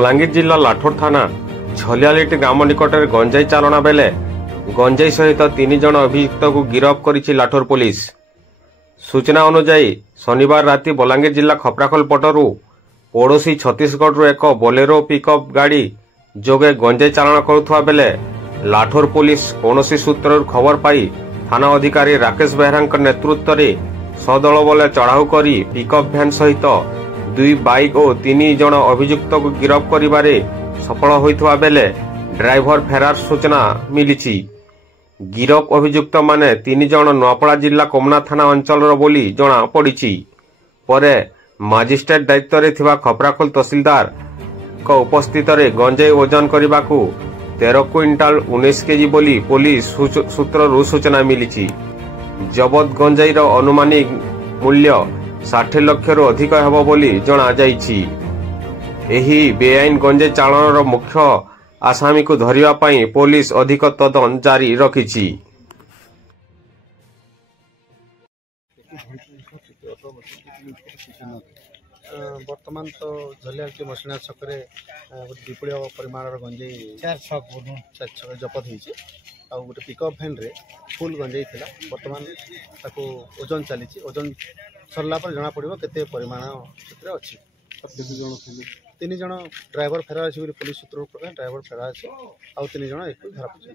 बलांगीर जिला लाठोर थाना झलियालिटी ग्राम निकट में गंजाई चालना बेले गंजाई सहित 3 जन अभियुक्त को गिरफ्त करिछि लाठोर पुलिस। सूचना अनुसार शनिवार राति बलांगीर जिला खपराखोल पटरू पड़ोशी छत्तीसगढ़ एक बोलेरो पिकअप गाड़ी जोगे गंजाई चालाण करुवा बेले लाठोर पुलिस कौनसी सूत्र खबर पाई थाना अधिकारी राकेश बेहरा नेतृत्व में सदल बल चढ़ाऊ करी पिकअप भैन सहित 2 बाइक और 3 जन अभियुक्त को गिरफ्त करिबारे सफल होइथवा बेले ड्राइवर फेरार सूचना मिली। गिरफ अभियुक्त माने 3 जन नुआपड़ा जिला कोमना थाना अंचल बोली जना पड़ी। परे मजिस्ट्रेट दायित्व रे थिबा खपराखोल तहसीलदार को उपस्थित रे गंजाई ओजन करने को 13 क्विंटाल 19 केजी बोली पुलिस सूत्र सूचना मिली। जबत गंजाई अनुमानिक मूल्य 60 लाख रु अधिक हेबो बोली जना जाइछि। एही बेआईन गंजाई चालाणर मुख्य आसामी को धरिबा पई पुलिस अधिक तदन जारी रखिछि। वर्तमान तो झलियालिटी मसिना छक विपुल परिमाण गंजाई 4 जपत होती और गोटे पिकअप भैन रे फुल गंजाई थिला। वर्तमान ताको ओजन चली ओजन सरला पर जना पड़ो केते परिमाण अच्छी। 3 जन ड्राइवर फेरार अच्छी पुलिस सूत्र प्रकार ड्राइवर फेरार अच्छे आउ 3 जन एक धरा पड़े।